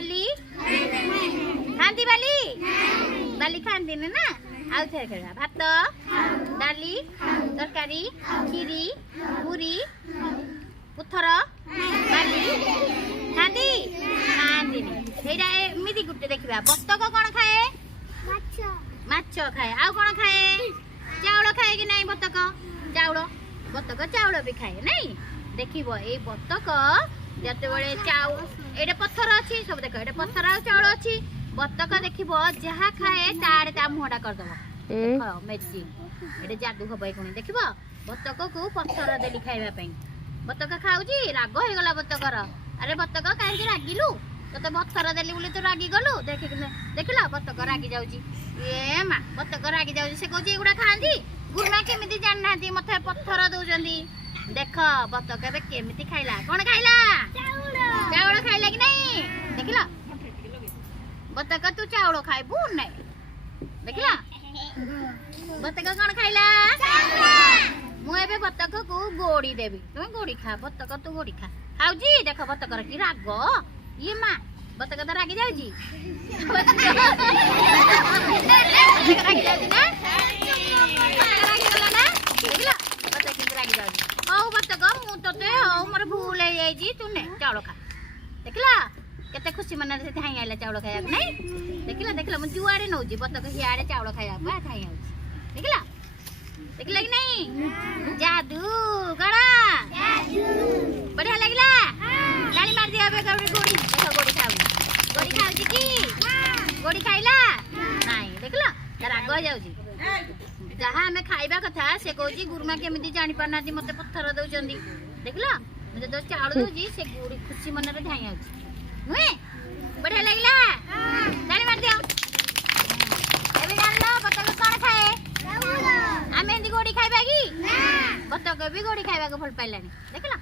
बाली खाती बाली बाली खाती ना आउ थे खेला भात डाली तरकारी खीरी पूरी पुथर बाली खाती खाती ସେଇଟା ଏମିତି ଗୋଟେ ଦେଖିବା ବତକ କଣ ଖାଏ ମାଛ ଖାଏ ଆଉ କଣ ଖାଏ ଚାଉଳ ଖାଏ କି ନାଇଁ ବତକ ଚାଉଳ ବି ଖାଏ ନାଇଁ ଦେଖିବ ଏଇ ବତକ ଯେତେବେଳେ ଏଇଟା ପଥର ଅଛି ସବୁ ଦେଖ ଏଇଟା ପଥର ଆଉ ଚାଉଳ ଅଛି ବତକ ଦେଖିବ ଯାହା ଖାଏ ତାଆଡେ ତା ମୁହଁଟା କରିଦବ ଦେଖ ମେଜିନ୍ ଏଇଟା ଯାଦୁ ହବ ଏଇ ଦେଖିବ ବତକକୁ ପଥର ଦେଲି ଖାଇବା ପାଇଁ ବତକ ଖାଉଛି ରାଗ ହେଇଗଲା ବତକର ଆରେ ବତକ କାହିଁକି ରାଗିଲୁ ତତେ ପଥର ଦେଲି ବୋଲି ତୁ ରାଗି ଗଲୁ ଦେଖିଲ ବତକ ରାଗି ଯାଉଛି ଏ ମା ବତକ ରାଗି ଯାଉଛି ସେ କହୁଛି ଏଗୁଡା ଖାଆନ୍ତି ଗୁରୁମା କେମିତି ଜାଣିନାହାନ୍ତି ମତେ ପଥର ଦଉଛନ୍ତି देख बतक ଏବେ କେମିତି ଖାଇଲା କଣ ଖାଇଲା ଚାଉଳ ଖାଇଲା କି ନାଇଁ ଦେଖିଲ ବତକ ତୁ ଚାଉଳ ଖାଇବୁ ନାଇଁ ଦେଖିଲ ବତକ କଣ ଖାଇଲା ମୁଁ ଏବେ ବତକକୁ ଗୋଡି ଦେବି ତୁମେ ଗୋଡି ଖା ବତକ ତୁ ଗୋଡି ଖା ଖାଉଛି ଦେଖ ବତକର କି ରାଗ ଇଏ ମା ବତକ ତ ରାଗି ଯାଉଛି ରାଗି ଯାଉଛି ନା ରାଗିଗଲା ନା ଦେଖିଲ बतक किंतु रागी जाउची हौ बतक मु तते हौ मोर भूल हे जाई तू ने चावल खा देखला केते खुशी मन से थाई आइला चावल खाया नै देखला मु जुआडे नौजी बतक हियाडे चावल खाया बा थाई आउची देखला कि नहीं जादू गड़ा जादू बढ़िया लागला गाली मार दिया बे गोड़ी देखो गोड़ी खाउची की गोड़ी खाइला नहीं देखला राग जाउची जहाँ आम खाइबा कथा से कौच गुरुमा केमी जानी पारना मत पत्थर दौरान देख मुझे जो चाउल दूसरी से गुड़ी खुशी मन में धाई नुहे बढ़िया लगला ताली मार दियो बतक कौन खाए आम गोड़ी खाइबा कि बतक भी गोड़ी खाइबा भल पाइलानी देखला।